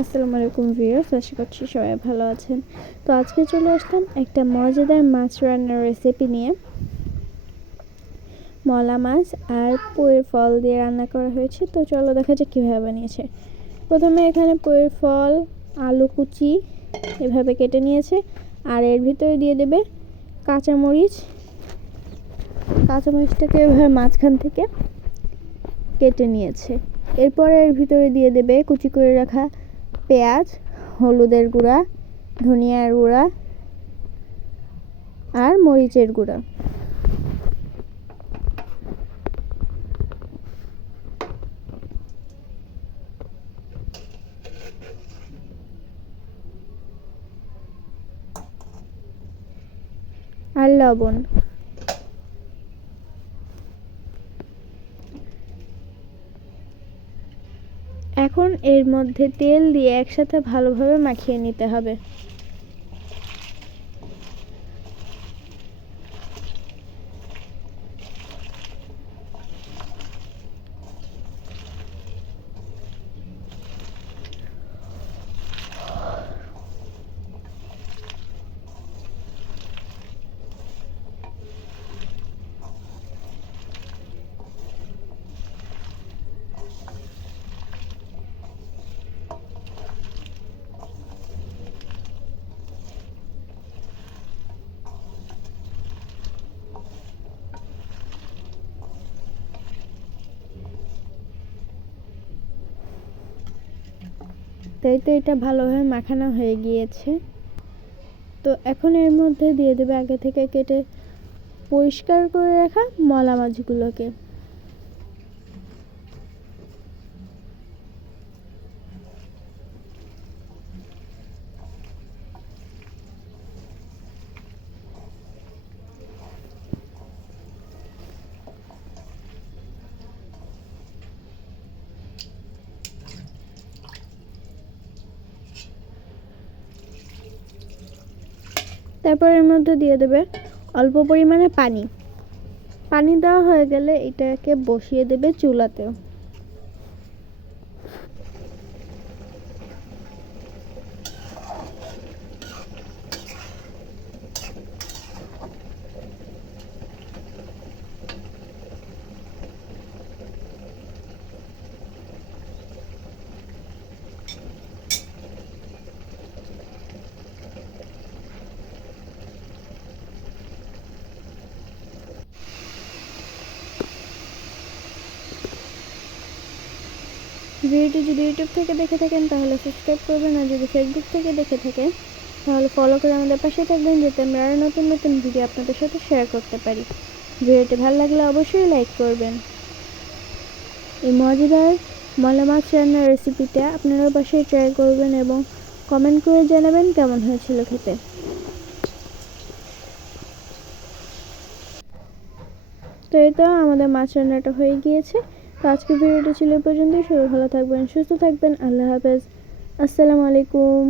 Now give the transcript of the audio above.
আসসালামু আলাইকুম ভিউয়ার্স, আশা করছি সবাই ভালো আছেন। তো আজকে চলে আসলাম একটা মজাদার মাছ রান্নার রেসিপি নিয়ে। মলা মাছ আর পুয়ের ফল দিয়ে রান্না করা হয়েছে। তো চলো দেখা যাক কীভাবে বানিয়েছে। প্রথমে এখানে পুয়ের ফল, আলু কুচি এভাবে কেটে নিয়েছে। আর এর ভিতরে দিয়ে দেবে কাঁচামরিচ। কাঁচামরিচটাকে এভাবে মাঝখান থেকে কেটে নিয়েছে। এরপর এর ভিতরে দিয়ে দেবে কুচি করে রাখা পেঁয়াজ হলুদের গুঁড়া ধনিয়ার গুঁড়া আর মরিচের গুঁড়া। আর লবণ। এখন এর মধ্যে তেল দিয়ে একসাথে ভালোভাবে মাখিয়ে নিতে হবে। তাই তো এটা ভালোভাবে মাখানো হয়ে গিয়েছে। তো এখন এর মধ্যে দিয়ে দেবে আগে থেকে কেটে পরিষ্কার করে রাখা মলা মাছগুলোকে। তারপর এর মধ্যে দিয়ে দেবে অল্প পরিমাণে পানি। পানি দেওয়া হয়ে গেলে এটাকে বসিয়ে দেবে চুলাতেও ভিডিওটি যদি ইউটিউব থেকে দেখে থাকেন, তাহলে সাবস্ক্রাইব করবেন। আর যদি ফেসবুক থেকে দেখে থাকেন, তাহলে ফলো করে আমাদের পাশে থাকবেন, যাতে আমরা আরও নতুন নতুন ভিডিও আপনাদের সাথে শেয়ার করতে পারি। ভিডিওটি ভালো লাগলে অবশ্যই লাইক করবেন। এই মজাদার মলা মাছ রান্নার রেসিপিটা আপনারা বাসায় ট্রাই করবেন এবং কমেন্ট করে জানাবেন কেমন হয়েছিল খেতে। তো এই তো আমাদের মাছ রান্নাটা হয়ে গিয়েছে। তো আজকের ভিডিওটা ছিল এই পর্যন্তই। সবাই ভালো থাকবেন, সুস্থ থাকবেন। আল্লাহ হাফেজ। আসসালামু আলাইকুম।